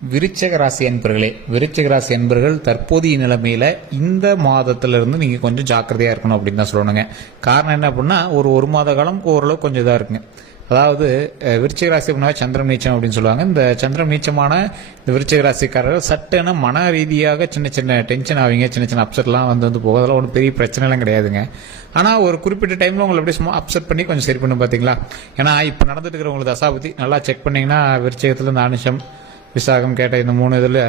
விருச்சிக ராசி அன்பர்களே, விருச்சிக ராசி அன்பர்கள் தற்போதைய நிலைமையில இந்த மாதத்திலிருந்து நீங்க கொஞ்சம் ஜாக்கிரதையா இருக்கணும் அப்படின்னு தான் சொல்லணுங்க. காரணம் என்ன அப்படின்னா, ஒரு மாத காலம் ஓரளவு கொஞ்சம் இதா இருக்குங்க. அதாவது விருச்சிக ராசி அப்படின்னா சந்திரன் நீச்சம் அப்படின்னு சொல்லுவாங்க. இந்த சந்திரன் நீச்சமான இந்த விருச்சிக ராசிக்காரர்கள் சட்டென மன ரீதியாக சின்ன சின்ன டென்ஷன் ஆவீங்க, சின்ன சின்ன அப்செட்லாம் வந்து போகும். அதெல்லாம் ஒன்றும் பெரிய பிரச்சனைலாம் கிடையாதுங்க. ஆனால் ஒரு குறிப்பிட்ட டைமில் உங்களை அப்படியே சும்மா அப்செட் பண்ணி கொஞ்சம் சரி பண்ணும் பார்த்தீங்களா. ஏன்னா இப்போ நடந்துட்டு இருக்கிற உங்களுக்கு தசாபதி நல்லா செக் பண்ணிங்கன்னா விருச்சிகத்தில் இந்த அனுஷம் விசாகம் கேட்ட இந்த 3 இதில்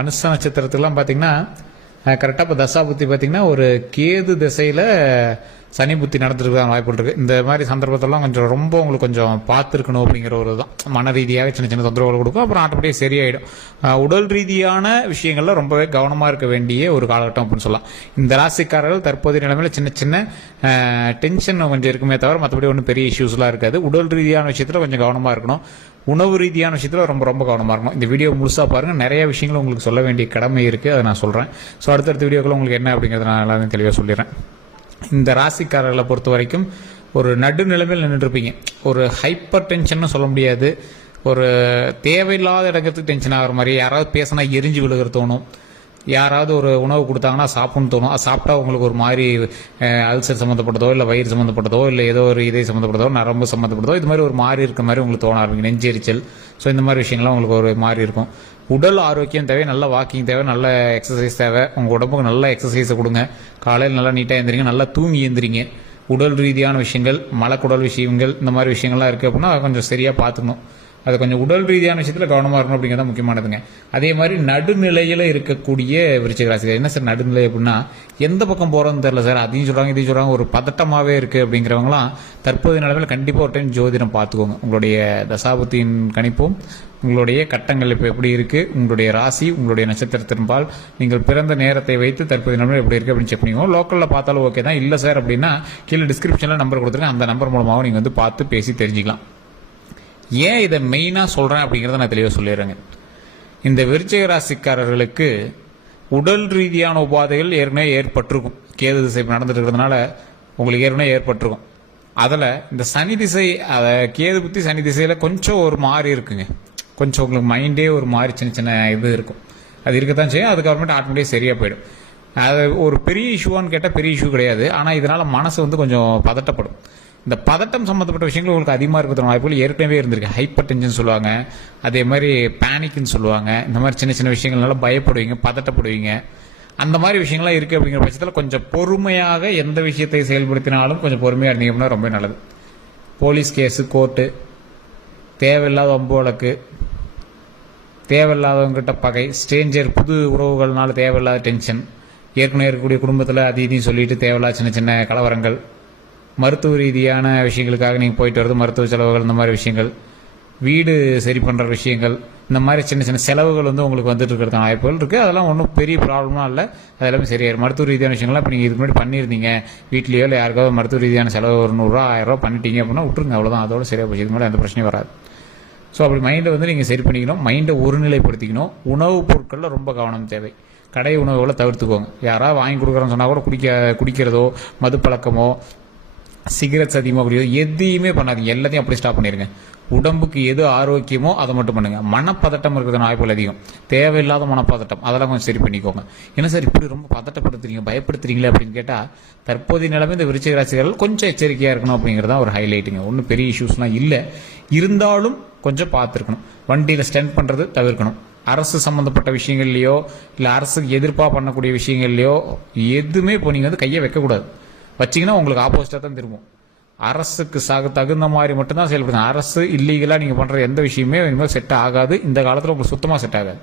அனுச நட்சத்திரத்துலாம் பார்த்தீங்கன்னா கரெக்டாக இப்போ தசாபுத்தி பார்த்தீங்கன்னா ஒரு கேது திசையில் சனி புத்தி நடந்துருக்கான வாய்ப்பு இருக்கு. இந்த மாதிரி சந்தர்ப்பத்தெல்லாம் கொஞ்சம் ரொம்ப உங்களுக்கு கொஞ்சம் பார்த்துருக்கணும் அப்படிங்கிற ஒரு தான் மன ரீதியாக சின்ன சின்ன தொந்தரவுகள் கொடுக்கும். அப்புறம் ஆட்டோமேட்டிக் சரியாயிடும். உடல் ரீதியான விஷயங்கள்ல ரொம்பவே கவனமாக இருக்க வேண்டிய ஒரு காலகட்டம் அப்படின்னு சொல்லலாம். இந்த ராசிக்காரர்கள் தற்போதைய நிலைமையில சின்ன சின்ன டென்ஷன் கொஞ்சம் இருக்குமே தவிர மற்றபடி ஒன்றும் பெரிய இஷ்யூஸ்லாம் இருக்காது. உடல் ரீதியான விஷயத்தில் கொஞ்சம் கவனமாக இருக்கணும். உணவு ரீதியான விஷயத்தில் ரொம்ப ரொம்ப கவனமாக இருக்கணும். இந்த வீடியோ முழுசாக பாருங்கள். நிறைய விஷயங்கள் உங்களுக்கு சொல்ல வேண்டிய கடமை இருக்குது, அதை நான் சொல்கிறேன். ஸோ அடுத்தடுத்த வீடியோக்கள் உங்களுக்கு என்ன அப்படிங்கிறத நான் எல்லாரும் தெளிவாக சொல்லிடுறேன். இந்த ராசிக்காரர்களை பொறுத்த வரைக்கும் ஒரு நடுநிலைமையில் நின்றுருப்பீங்க. ஒரு ஹைப்பர் டென்ஷன் சொல்ல முடியாது. ஒரு தேவையில்லாத இடத்துக்கு டென்ஷன் ஆகிற மாதிரி, யாராவது பேசினா எரிஞ்சு விழுகிற தோணும், யாராவது ஒரு உணவு கொடுத்தாங்கன்னா சாப்பிட்ணுன்னு தோணும். அது சாப்பிட்டா உங்களுக்கு ஒரு மாதிரி அல்சர் சம்மந்தப்பட்டதோ இல்லை வயிறு சம்மந்தப்பட்டதோ இல்லை ஏதோ ஒரு இதய சம்மந்தப்பட்டதோ நரம்பு சம்மந்தப்பட்டதோ இது மாதிரி ஒரு மாதிரி இருக்க மாதிரி உங்களுக்கு தோண ஆரம்பிங்க, நெஞ்செரிச்சல். ஸோ இந்த மாதிரி விஷயங்கள்லாம் உங்களுக்கு ஒரு மாதிரி இருக்கும். உடல் ஆரோக்கியம் தேவை, நல்ல வாக்கிங் தேவை, நல்ல எக்ஸசைஸ் தேவை. உங்கள் உடம்புக்கு நல்ல எக்ஸசைஸை கொடுங்க. காலையில் நல்லா நீட்டாக எழுந்திரிங்க, நல்லா தூங்கி எழுந்திரிங்க. உடல் ரீதியான விஷயங்கள், மலக்குடல் விஷயங்கள், இந்த மாதிரி விஷயங்கள்லாம் இருக்குது அப்படின்னா அதை கொஞ்சம் சரியாக பார்த்துக்கணும். அது கொஞ்சம் உடல் ரீதியான விஷயத்தில் கவனமாக இருக்கணும் அப்படிங்கிறத முக்கியமானதுங்க. அதே மாதிரி நடுநிலையில் இருக்கக்கூடிய விருச்சிக ராசிகள் என்ன சார் நடுநிலை அப்படின்னா, எந்த பக்கம் போகிறோன்னு தெரியல சார், அதையும் சொல்கிறாங்க இதையும் சொல்கிறாங்க, ஒரு பதட்டமாகவே இருக்குது அப்படிங்கிறவங்களாம் தற்போதைய நிலைமையில் கண்டிப்பாக ஒரு டைம் ஜோதிடம் பார்த்துக்கோங்க. உங்களுடைய தசாபுத்தியின் கணிப்பும் உங்களுடைய கட்டங்கள் இப்போ எப்படி இருக்குது, உங்களுடைய ராசி உங்களுடைய நட்சத்திரத்தின்பால் நீங்கள் பிறந்த நேரத்தை வைத்து தற்போதைய நிலைமையில் எப்படி இருக்குது அப்படின்னு செக் பண்ணிக்கோங்க. லோக்கலில் பார்த்தாலும் ஓகே தான். இல்லை சார் அப்படின்னா கீழே டிஸ்கிரிப்ஷனில் நம்பர் கொடுத்துருக்கேன், அந்த நம்பர் மூலமாக நீங்கள் வந்து பார்த்து பேசி தெரிஞ்சுக்கலாம். ஏன் இதை மெயினாக சொல்கிறேன் அப்படிங்கிறத நான் தெளிவாக சொல்லிடுறேங்க. இந்த விருச்சிக ராசிக்காரர்களுக்கு உடல் ரீதியான உபாதைகள் ஏற்கனவே ஏற்பட்டிருக்கும். கேது திசை நடந்துட்டு இருக்கிறதுனால உங்களுக்கு ஏற்கனவே ஏற்பட்டிருக்கும். அதில் இந்த சனி திசை, அதை கேது புத்தி சனி திசையில் கொஞ்சம் ஒரு மாதிரி இருக்குங்க. கொஞ்சம் உங்களுக்கு மைண்டே ஒரு மாதிரி சின்ன சின்ன இது இருக்கும். அது இருக்கத்தான் செய்யும். அதுக்கப்புறமேட்டு ஆட்டோமேட்டிக் சரியாக போயிடும். அது ஒரு பெரிய இஷ்யூவான்னு கேட்டால் பெரிய இஷ்யூ கிடையாது. ஆனால் இதனால் மனசு வந்து கொஞ்சம் பதட்டப்படும். இந்த பதட்டம் சம்மந்தப்பட்ட விஷயங்கள் உங்களுக்கு அதிகமாக இருக்கிற வாய்ப்புகள் ஏற்கனவே இருந்திருக்கு. ஹைப்பர் டென்ஷன் சொல்லுவாங்க, அதே மாதிரி பேனிக்னு சொல்லுவாங்க. இந்த மாதிரி சின்ன சின்ன விஷயங்கள்னால பயப்படுவீங்க, பதட்டப்படுவீங்க. அந்த மாதிரி விஷயங்கள்லாம் இருக்குது அப்படிங்கிற பட்சத்தில் கொஞ்சம் பொறுமையாக எந்த விஷயத்தை செயல்படுத்தினாலும் கொஞ்சம் பொறுமையாக இருந்தீங்கன்னா ரொம்ப நல்லது. போலீஸ் கேஸு, கோர்ட்டு, தேவையில்லாத வம்பு வழக்கு, தேவையில்லாதவங்கிட்ட பகை, ஸ்ட்ரேஞ்சர், புது உறவுகள்னால தேவையில்லாத டென்ஷன், ஏற்கனவே இருக்கக்கூடிய குடும்பத்தில் அது இதையும் சொல்லிட்டு தேவையில்லாத சின்ன சின்ன கலவரங்கள், மருத்துவ ரீதியான விஷயங்களுக்காக நீங்கள் போயிட்டு வரது, மருத்துவ செலவுகள், இந்த மாதிரி விஷயங்கள், வீடு சரி பண்ணுற விஷயங்கள், இந்த மாதிரி சின்ன சின்ன செலவுகள் வந்து உங்களுக்கு வந்துட்டு இருக்கிறதுக்கான வாய்ப்புகள் இருக்குது. அதெல்லாம் ஒன்றும் பெரிய ப்ராப்ளமாக இல்லை, அதெல்லாமே சரியாயிடும். மருத்துவ ரீதியான விஷயங்கள்லாம் இப்போ நீங்கள் இதுக்கு முன்னாடி பண்ணியிருந்தீங்க, வீட்லேயோ இல்லை யாருக்காவது மருத்துவ ரீதியான செலவு ஒரு 100 1000 பண்ணிட்டீங்க அப்படின்னா விட்டுருங்க, அவ்வளோதான், அதோட சரியாக போச்சு. இது மாதிரி எந்த பிரச்சனையும் வராது. ஸோ அப்படி மைண்டை வந்து நீங்கள் சரி பண்ணிக்கணும், மைண்டை ஒருநிலைப்படுத்திக்கணும். உணவுப் பொருட்களில் ரொம்ப கவனம் தேவை. கடை உணவுகளை தவிர்த்துக்கோங்க. யாராவது வாங்கி கொடுக்குறோன்னு சொன்னால் கூட குடிக்கிறதோ, மது பழக்கமோ, சிகரெட்ஸ் அதிகமாக குடிக்கிறதோ எதையுமே பண்ணாதீங்க. எல்லாத்தையும் அப்படி ஸ்டாப் பண்ணிடுங்க. உடம்புக்கு எது ஆரோக்கியமோ அதை மட்டும் பண்ணுங்க. மனப்பதட்டம் இருக்கிறது வாய்ப்புகள் அதிகம். தேவையில்லாத மனப்பதட்டம் அதெல்லாம் கொஞ்சம் சரி பண்ணிக்கோங்க. என்ன சார் இப்படி ரொம்ப பதட்டப்படுத்துறீங்க, பயப்படுத்துறீங்களே அப்படின்னு கேட்டால், தற்போதைய நிலைமை இந்த விருச்சிக ராசிகள் கொஞ்சம் எச்சரிக்கையாக இருக்கணும் அப்படிங்கிறது தான் ஒரு ஹைலைட்டுங்க. ஒன்றும் பெரிய இஷ்யூஸ்லாம் இல்லை, இருந்தாலும் கொஞ்சம் பார்த்துருக்கணும். வண்டியில் ஸ்டெண்ட் பண்ணுறது தவிர்க்கணும். அரசு சம்மந்தப்பட்ட விஷயங்கள்லையோ இல்லை அரசுக்கு எதிர்ப்பாக பண்ணக்கூடிய விஷயங்கள்லையோ எதுவுமே இப்போ நீங்கள் வந்து கையை வைக்கக்கூடாது. வச்சிங்கன்னா உங்களுக்கு ஆப்போசிட்டாக தான் திரும்பும். அரசுக்கு தகுந்த மாதிரி மட்டும்தான் செயல்படுங்க. அரசு இல்லீகலாக நீங்கள் பண்ணுற எந்த விஷயமே இனிமேல் செட் ஆகாது. இந்த காலத்தில் உங்களுக்கு சுத்தமாக செட் ஆகாது.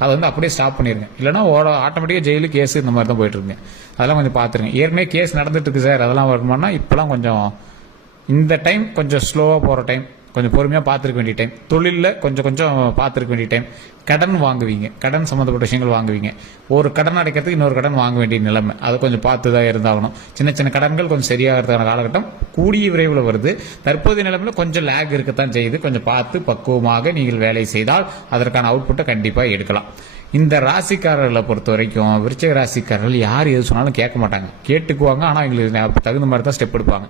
அதை வந்து அப்படியே ஸ்டாப் பண்ணிடுங்க. இல்லைனா ஆட்டோமேட்டிக்காக ஜெயிலு, கேஸு இந்த மாதிரி தான் போயிட்டு இருக்குங்க. அதெல்லாம் கொஞ்சம் பார்த்துருங்க. ஏற்கனவே கேஸ் நடந்துட்டு இருக்கு சார், அதெல்லாம் வருமானா இப்போலாம் கொஞ்சம் இந்த டைம் கொஞ்சம் ஸ்லோவாக போகிற டைம், கொஞ்சம் பொறுமையாக பார்த்துருக்க வேண்டிய டைம். தொழிலில் கொஞ்சம் கொஞ்சம் பார்த்துருக்க வேண்டிய டைம். கடன் வாங்குவீங்க, கடன் சம்மந்தப்பட்ட விஷயங்கள் வாங்குவீங்க. ஒரு கடன் அடைக்கிறதுக்கு இன்னொரு கடன் வாங்க வேண்டிய நிலைமை, அதை கொஞ்சம் பார்த்து தான் இருந்தாகணும். சின்ன சின்ன கடன்கள் கொஞ்சம் சரியாகிறதுக்கான காலகட்டம் கூடிய விரைவில் வருது. தற்போதைய நிலைமையில் கொஞ்சம் லேக் இருக்கத்தான் செய்யுது. கொஞ்சம் பார்த்து பக்குவமாக நீங்கள் வேலை செய்தால் அதற்கான அவுட்புட்டை கண்டிப்பாக எடுக்கலாம். இந்த ராசிக்காரர்களை பொறுத்த வரைக்கும் விருச்சிக ராசிக்காரர்கள் யார் எது சொன்னாலும் கேட்க மாட்டாங்க, கேட்டுக்குவாங்க. ஆனால் எங்களுக்கு தகுந்த மாதிரி தான் ஸ்டெப் எடுப்பாங்க.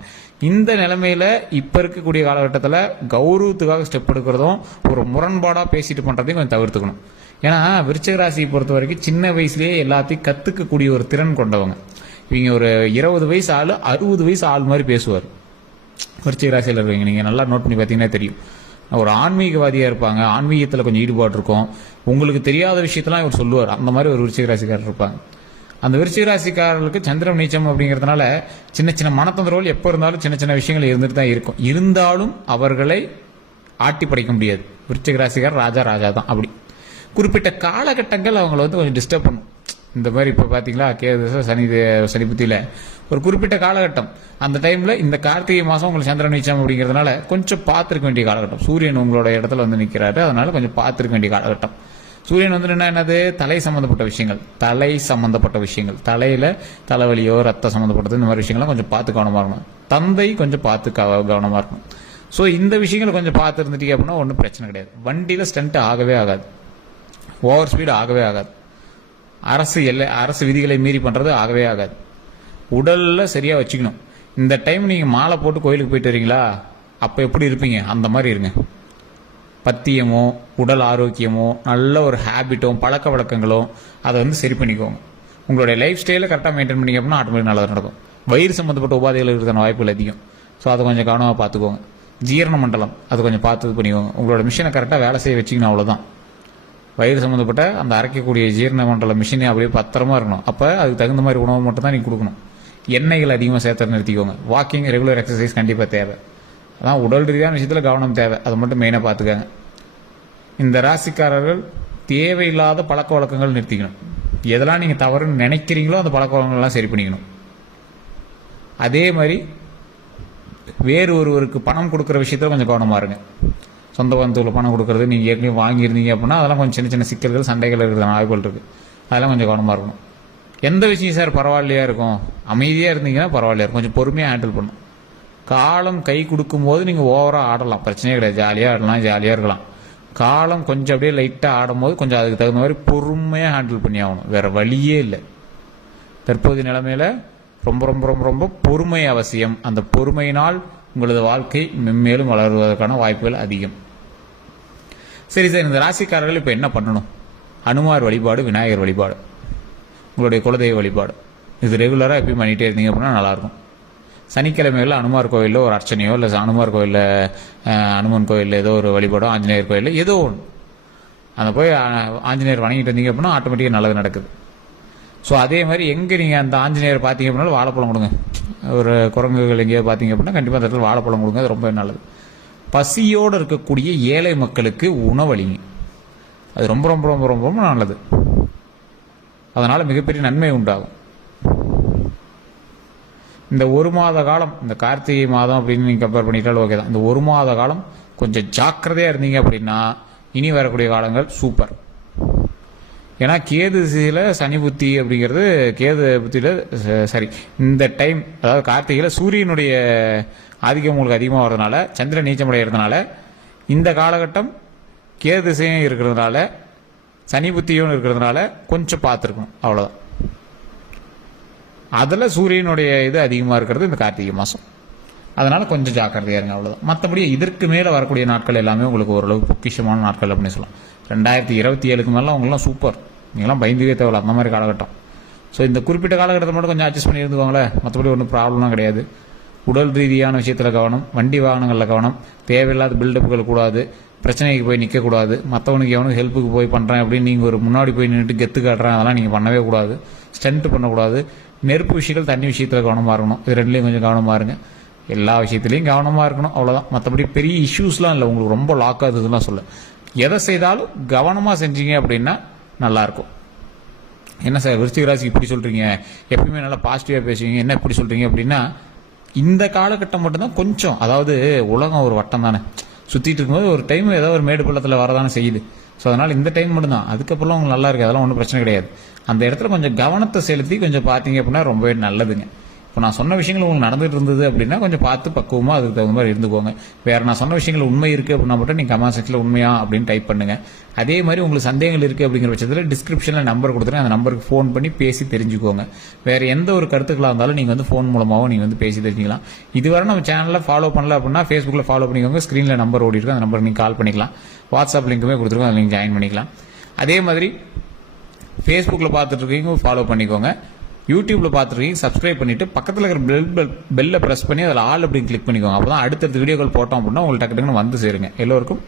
இந்த நிலைமையில இப்ப இருக்கக்கூடிய காலகட்டத்தில் கௌரவத்துக்காக ஸ்டெப் எடுக்கிறதும் ஒரு முரண்பாடாக பேசிட்டு பண்றதையும் கொஞ்சம் தவிர்த்துக்கணும். ஏன்னா விருச்சிக ராசியை பொறுத்த வரைக்கும் சின்ன வயசுலேயே எல்லாத்தையும் கத்துக்கக்கூடிய ஒரு திறன் கொண்டவங்க. இவங்க ஒரு 20 வயசு ஆள் 60 வயசு ஆள் மாதிரி பேசுவார். விருச்சிக ராசியில் இருக்கீங்க, நீங்க நல்லா நோட் பண்ணி பார்த்தீங்கன்னா தெரியும். ஒரு ஆன்மீகவாதியா இருப்பாங்க, ஆன்மீகத்தில் கொஞ்சம் ஈடுபாடு இருக்கும், உங்களுக்கு தெரியாத விஷயத்தெல்லாம் இவர் சொல்லுவார். அந்த மாதிரி ஒரு விருச்சிக ராசிக்காரர் இருப்பாங்க. அந்த விருச்சிக ராசிக்காரர்களுக்கு சந்திரன் நீச்சம் அப்படிங்கிறதுனால சின்ன சின்ன மனத்தந்திரோல் எப்போ இருந்தாலும் சின்ன சின்ன விஷயங்கள் இருந்துட்டு தான் இருக்கும். இருந்தாலும் அவர்களை ஆட்டி படைக்க முடியாது. விருச்சிக ராசிக்காரர் ராஜா தான். அப்படி குறிப்பிட்ட காலகட்டங்கள் அவங்கள வந்து கொஞ்சம் டிஸ்டர்ப் பண்ணும். இந்த மாதிரி இப்போ பார்த்தீங்களா கேது சனி புத்தியில் ஒரு குறிப்பிட்ட காலகட்டம், அந்த டைமில் இந்த கார்த்திகை மாதம் உங்களுக்கு சந்திரன் நீச்சம் அப்படிங்கிறதுனால கொஞ்சம் பார்த்துருக்க வேண்டிய காலகட்டம். சூரியன் உங்களோட இடத்துல வந்து நிற்கிறாரு, அதனால கொஞ்சம் பார்த்துருக்க வேண்டிய காலகட்டம். சூரியன் வந்து என்னது, தலை சம்பந்தப்பட்ட விஷயங்கள், தலையில தலைவலியோ ரத்த சம்பந்தப்பட்டது இந்த மாதிரி விஷயங்கள்லாம் கொஞ்சம் பார்த்து கவனமா இருக்கணும். தந்தை கொஞ்சம் பார்த்து கவனமா இருக்கணும். ஸோ இந்த விஷயங்களை கொஞ்சம் பார்த்து இருந்துட்டீங்க அப்படின்னா ஒன்றும் பிரச்சனை கிடையாது. வண்டியில் ஸ்டண்ட் ஆகவே ஆகாது, ஓவர் ஸ்பீடு ஆகவே ஆகாது, அரசு விதிகளை மீறி பண்றது ஆகவே ஆகாது. உடல்ல சரியா வச்சுக்கணும். இந்த டைம் நீங்க மாலை போட்டு கோயிலுக்கு போயிட்டு வரீங்களா, அப்ப எப்படி இருப்பீங்க அந்த மாதிரி இருங்க. பத்தியமோ உடல் ஆரோக்கியமோ நல்ல ஒரு ஹேபிட்டோ பழக்க வழக்கங்களோ அதை வந்து சரி பண்ணிக்கோங்க. உங்களுடைய லைஃப் ஸ்டைலை கரெக்டாக மெயின்டைன் பண்ணிங்க அப்படின்னா ஆட்டோமேட்டிக் நல்லது நடக்கும். வயிறு சம்மந்தப்பட்ட உபாதைகள் இருக்கிற வாய்ப்புகள் அதிகம். ஸோ அதை கொஞ்சம் கவனமாக பார்த்துக்கோங்க. ஜீரண மண்டலம் அது கொஞ்சம் பார்த்து பண்ணிக்கோங்க. உங்களோட மிஷினை கரெக்டாக வேலை செய்ய வச்சிங்கன்னா அவ்வளோதான். வயிறு சம்மந்தப்பட்ட அந்த அரைக்கக்கூடிய ஜீரண மண்டல மிஷினே அப்படியே பத்திரமா இருக்கணும். அப்போ அதுக்கு தகுந்த மாதிரி உணவு மட்டும் தான் நீங்கள் கொடுக்கணும். எண்ணெய்கள் அதிகமாக சேர்த்து நிறுத்திக்கோங்க. வாக்கிங், ரெகுலர் எக்ஸசைஸ் கண்டிப்பாக தேவை. அதான் உடல் ரீதியான விஷயத்தில் கவனம் தேவை. அதை மட்டும் மெயினாக பார்த்துக்கோங்க. இந்த ராசிக்காரர்கள் தேவையில்லாத பழக்க வழக்கங்கள் நிறுத்திக்கணும். எதெல்லாம் நீங்கள் தவறுன்னு நினைக்கிறீங்களோ அந்த பழக்க வழக்கங்கள்லாம் சரி பண்ணிக்கணும். அதே மாதிரி வேறு ஒருவருக்கு பணம் கொடுக்குற விஷயத்தில் கொஞ்சம் கவனமாக இருங்க. சொந்த பந்தத்தில் பணம் கொடுக்குறது நீங்கள் ஏற்கனவே வாங்கியிருந்தீங்க அப்படின்னா அதெல்லாம் கொஞ்சம் சின்ன சின்ன சிக்கல்கள் சண்டைகள் இருக்கிற வாய்ப்புகள் இருக்குது. அதெல்லாம் கொஞ்சம் கவனமாக இருக்கணும். எந்த விஷயம் சார் பரவாயில்லையா இருக்கும், அமைதியாக இருந்தீங்கன்னா பரவாயில்லையா இருக்கும், கொஞ்சம் பொறுமையாக ஹேண்டில் பண்ணணும். காலம் கை கொடுக்கும்போது நீங்கள் ஓவராக ஆடலாம், பிரச்சனையே கிடையாது, ஜாலியாக ஆடலாம், ஜாலியாக இருக்கலாம். காலம் கொஞ்சம் அப்படியே லைட்டாக ஆடும்போது கொஞ்சம் அதுக்கு தகுந்த மாதிரி பொறுமையாக ஹேண்டில் பண்ணி ஆகணும். வேற வழியே இல்லை. தற்போதைய நிலைமையில ரொம்ப ரொம்ப ரொம்ப ரொம்ப பொறுமை அவசியம். அந்த பொறுமையினால் உங்களது வாழ்க்கை மென்மேலும் வளருவதற்கான வாய்ப்புகள் அதிகம். சரி சார், இந்த ராசிக்காரர்கள் இப்போ என்ன பண்ணணும்? அனுமார் வழிபாடு, விநாயகர் வழிபாடு, உங்களுடைய குலதெய்வ வழிபாடு, இது ரெகுலராக எப்பயும் பண்ணிகிட்டே இருந்தீங்க அப்படின்னா நல்லாயிருக்கும். சனிக்கிழமைகளில் அனுமார் கோயிலில் ஒரு அர்ச்சனையோ இல்லை அனுமார் கோயிலில் அனுமன் கோயிலில் ஏதோ ஒரு வழிபாடோ, ஆஞ்சநேயர் கோயிலில் ஏதோ ஒன்று அந்த போய் ஆஞ்சநேயர் வணங்கிட்டு இருந்தீங்க அப்படின்னா ஆட்டோமேட்டிக்காக நல்லது நடக்குது. ஸோ அதே மாதிரி எங்கே நீங்கள் அந்த ஆஞ்சநேயர் பார்த்தீங்க அப்படின்னாலும் வாழைப்பழம் கொடுங்க. ஒரு குரங்குகள் எங்கேயாவது பார்த்தீங்க அப்படின்னா கண்டிப்பாக அந்த இடத்துல வாழைப்பழம் கொடுங்க, அது ரொம்ப நல்லது. பசியோடு இருக்கக்கூடிய ஏழை மக்களுக்கு உணவளிங்க, அது ரொம்ப ரொம்ப ரொம்ப ரொம்ப ரொம்ப நல்லது. அதனால் மிகப்பெரிய நன்மை உண்டாகும். இந்த ஒரு மாத காலம், இந்த கார்த்திகை மாதம் அப்படின்னு நீங்கள் கம்பேர் பண்ணிட்டாலும் ஓகே தான். இந்த ஒரு மாத காலம் கொஞ்சம் ஜாக்கிரதையாக இருந்தீங்க அப்படின்னா இனி வரக்கூடிய காலங்கள் சூப்பர். ஏன்னா கேது திசையில் சனி புத்தி அப்படிங்கிறது, கேது புத்தியில் சரி இந்த டைம் அதாவது கார்த்திகையில் சூரியனுடைய ஆதிக்கம் உங்களுக்கு அதிகமாக வர்றதுனால, சந்திரன் நீச்சமடைகிறதுனால, இந்த காலகட்டம் கேது திசையும் இருக்கிறதுனால, சனி புத்தியும் இருக்கிறதுனால கொஞ்சம் பார்த்துருக்கணும், அவ்வளோதான். அதில் சூரியனுடைய இது அதிகமாக இருக்கிறது இந்த கார்த்திகை மாதம், அதனால கொஞ்சம் ஜாக்கிரதையா இருங்க, அவ்வளோதான். மற்றபடி இதற்கு மேலே வரக்கூடிய நாட்கள் எல்லாமே உங்களுக்கு ஓரளவு பொக்கிஷமான நாட்கள் அப்படின்னு சொல்லலாம். 2027க்கு மேலே அவங்களாம் சூப்பர், நீங்களாம் பயந்துவே தேவையில்ல அந்த மாதிரி காலகட்டம். ஸோ இந்த குறிப்பிட்ட காலகட்டத்தை மட்டும் கொஞ்சம் அட்ஜஸ்ட் பண்ணி இருந்துக்கோங்களேன், மற்றபடி ஒன்றும் ப்ராப்ளம்லாம் கிடையாது. உடல் ரீதியான விஷயத்தில் கவனம், வண்டி வாகனங்களில் கவனம், தேவையில்லாத பில்டப்புகள் கூடாது, பிரச்சனைக்கு போய் நிற்கக்கூடாது, மற்றவனுக்கு எவனுக்கு ஹெல்ப்புக்கு போய் பண்ணுறேன் அப்படின்னு நீங்கள் ஒரு முன்னாடி போய் நின்றுட்டு கெத்து காட்டுறேன், அதெல்லாம் நீங்கள் பண்ணவே கூடாது. ஸ்டண்ட் பண்ணக்கூடாது. நெருப்பு விஷயங்கள், தண்ணி விஷயத்தில் கவனமாக இருக்கணும். இது ரெண்டுலேயும் கொஞ்சம் கவனமாக இருங்க. எல்லா விஷயத்துலையும் கவனமாக இருக்கணும், அவ்வளோதான். மற்றபடி பெரிய இஷ்யூஸ்லாம் இல்லை, உங்களுக்கு ரொம்ப லாக் ஆகுதுலாம் சொல்ல. எதை செய்தாலும் கவனமாக செஞ்சீங்க அப்படின்னா நல்லாயிருக்கும். என்ன சார் விருச்சிக ராசிக்கு இப்படி சொல்கிறீங்க, எப்பயுமே நல்லா பாசிட்டிவாக பேசுவீங்க, என்ன இப்படி சொல்கிறீங்க அப்படின்னா, இந்த காலகட்டம் மட்டும்தான் கொஞ்சம், அதாவது உலகம் ஒரு வட்டம் தானே, சுற்றிட்டு இருக்கும்போது ஒரு டைம் ஏதோ ஒரு மேடு பள்ளத்தில் வரதானே செய்யுது. ஸோ அதனால் இந்த டைம் மட்டும்தான், அதுக்கப்புறம் உங்களுக்கு நல்லா இருக்குது, அதெல்லாம் ஒன்றும் பிரச்சனை கிடையாது. அந்த இடத்துல கொஞ்சம் கவனத்தை செலுத்தி கொஞ்சம் பார்த்தீங்க அப்படின்னா ரொம்பவே நல்லதுங்க. இப்போ நான் சொன்ன விஷயங்கள் உங்களுக்கு நடந்துட்டு இருந்தது அப்படின்னா கொஞ்சம் பார்த்து பக்குவமாக அதுக்கு தகுந்த மாதிரி இருந்துக்கோங்க. வேற நான் சொன்ன விஷயங்கள் உண்மை இருக்குது அப்படின்னா மட்டும் நீங்கள் கமெண்ட் செக்ஷனில் உண்மையா அப்படின்னு டைப் பண்ணுங்க. அதே மாதிரி உங்களுக்கு சந்தேகங்கள் இருக்குது அப்படிங்கிற பட்சத்தில் டிஸ்கிரிப்ஷனில் நம்பர் கொடுத்துருங்க, அந்த நம்பருக்கு ஃபோன் பண்ணி பேசி தெரிஞ்சுக்கோங்க. வேற எந்த ஒரு கருத்துக்களாக இருந்தாலும் நீங்கள் வந்து ஃபோன் மூலமாகவும் நீங்கள் வந்து பேசி தெரிஞ்சுக்கலாம். இதுவரை நம்ம சேனலில் ஃபாலோ பண்ணல அப்படின்னா ஃபேஸ்புக்கில் ஃபாலோ பண்ணிக்கோங்க. ஸ்க்ரீனில் நம்பர் ஓடி இருக்கு, அந்த நம்பருக்கு நீங்கள் கால் பண்ணிக்கலாம். வாட்ஸ்அப் லிங்க்குமே கொடுத்துருக்கோம், அதில் நீங்கள் ஜாயின் பண்ணிக்கலாம். அதே மாதிரி ஃபேஸ்புக்கில் பார்த்துட்டு இருக்கீங்க ஃபாலோ பண்ணிக்கோங்க. யூடியூப்ல பார்த்துருக்கீங்க சப்ஸ்கிரைப் பண்ணிட்டு பக்கத்தில் இருக்கிற பெல்லை ப்ரெஸ் பண்ணி அதில் ஆல் அப்படின்னு கிளிக் பண்ணிக்கோங்க. அப்போ தான் அடுத்தடுத்த வீடியோக்கள் போட்டோம் அப்படின்னா உங்களுக்கு டக்கு டக்குன்னு வந்து சேருங்க. எல்லோருக்கும்